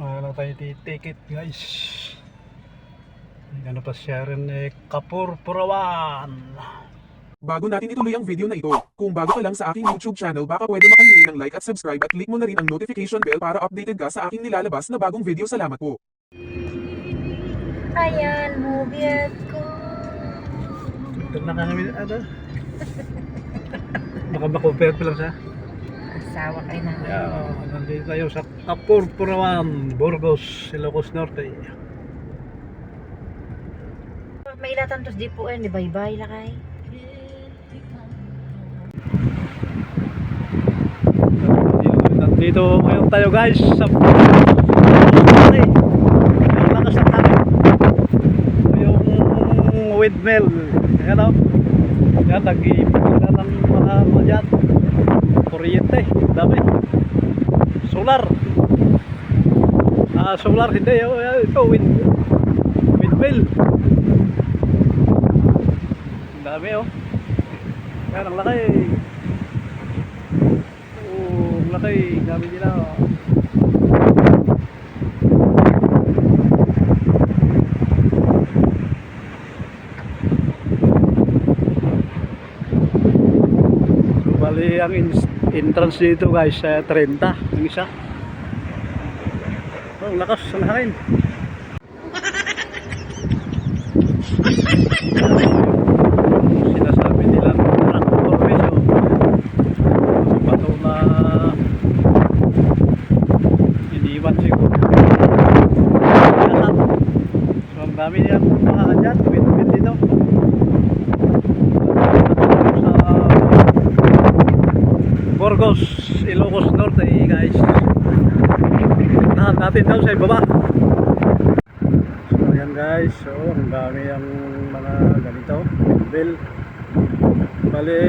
Wala tayo titikit guys. Ano pa siya rin kapurpurawan. Bago natin ituloy ang video na ito, kung bago ka lang sa aking YouTube channel baka pwede makahingi ng like at subscribe at click mo na rin ang notification bell para updated ka sa aking nilalabas na bagong video. Salamat po. Ayan, movie ko. Ito na kami baka makupert pa lang siya. Asawa kayo na. Yeah, nandito tayo sa Kapurpurawan, Burgos, Ilocos Norte. May ilatantos di po di bye-bye lakay. Nandito ngayon tayo guys sa Norte. Ang lakas ng hangin. Yung windmill. Ayan o. Yan, nag-iipit na ng mga dyan. Kuryente, dami. Solar. Solar hindi. Ito, windmill. Ang dami oh. Yan, ang laki. Ang laki. Dami nila. So, bali ang entrance dito guys, 30 ang isa. Oh, lakas ng hangin. Sinasabi nila rock formation. Bato na iniwan siguro. So ang dami niyang mga dyan, windmill dito. Burgos, Ilocos Norte guys. Puntahan natin daw sa ibaba. So ayan guys, so ang dami ang mga ganito windmill. Bali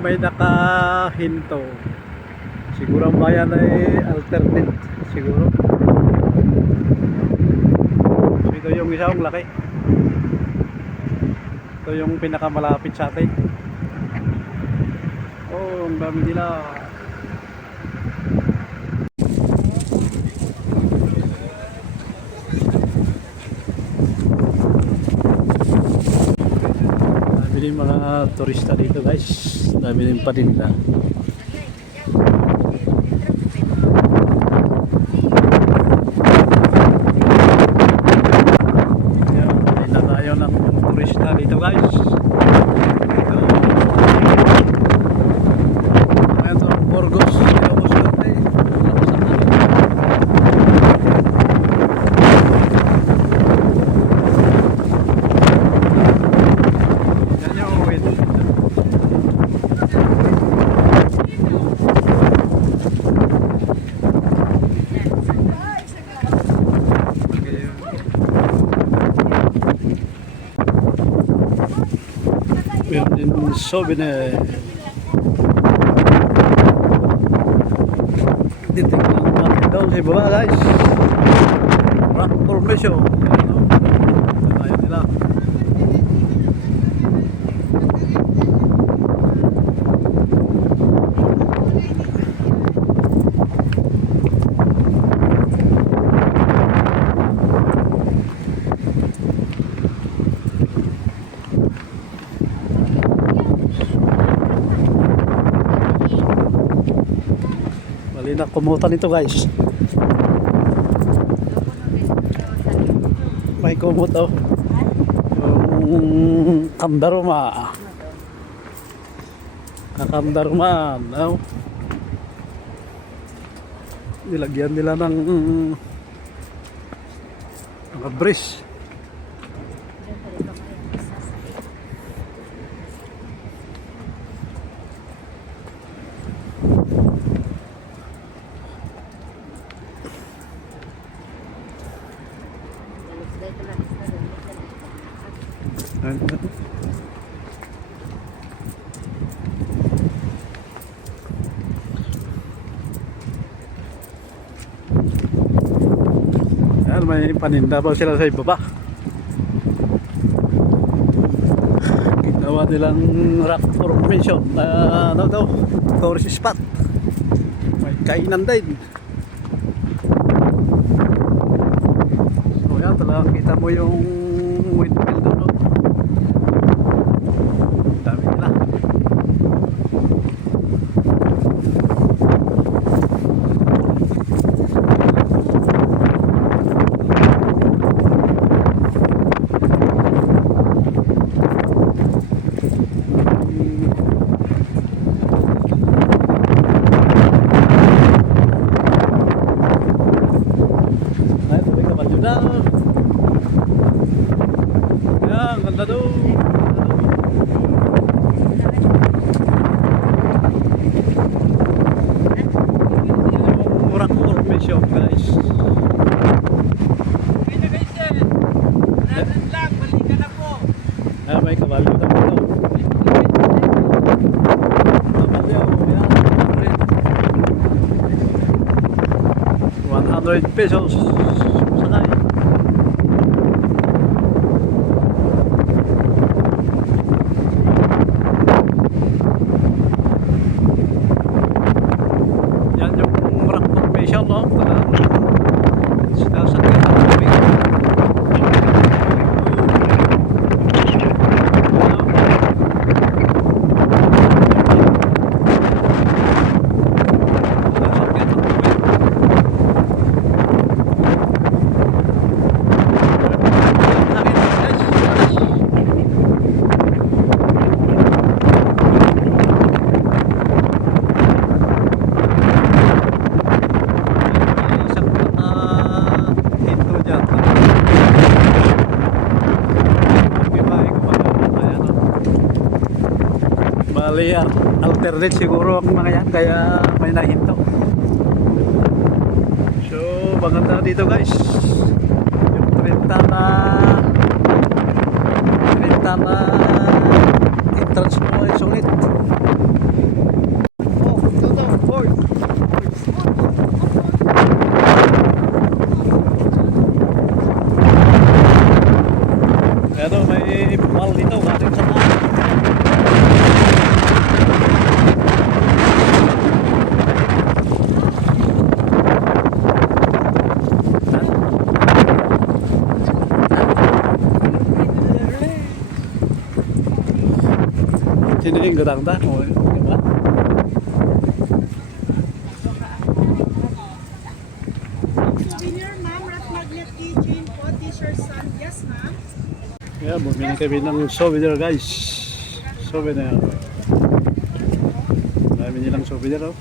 may nakahinto. Siguro ang bayan ay alternate siguro. So ito yung isa, ang laki. Ito yung pinakamalapit sa atin. Oh, ang dami nila. Dami din mga turista dito guys. Dami din paninda. Ayan, paninda tayo ng turista dito guys. Burgos, Ilocos Norte. Yan yung wind. Meron din souvenir. Titignan natin doon sa ibaba guys. Rock formation. Tayo nila. Na kumutan ito guys. May kumut oh. Yung Kamdaruma. Kamdaruma no? Nilagyan nila ng mga bridge. Yan, may paninda pa sila sa ibaba. Ginawa nilang rock formation na tourist spot. May kainan din. makita mo yung windmill doon. No? Dami nila. Ay, tuloy ka ba dyan? Yan, ganda doon. Murang formation guys. Ah, may kabalyo daw dito. Kabalyo, yan. 100 pesos. Sakay. Yan yung rock formation, no? Sinasakyan ng tubig. Sinasakyan ng tubig. Bali, alternate siguro ang mga yan, kaya may nahinto. So, maganda dito guys. Yung 30 na entrance mo ay sulit. Oh, ito, boy. Ano, may mall dito, galing sa mall. Sino yung ganda? O, diba? Souvenir, ma'am. Rat magnet keychain po. T-shirt, sun. Yes, ma'am. Yeah, bumili kami ng souvenir guys. Souvenir. Dami nilang souvenir oh.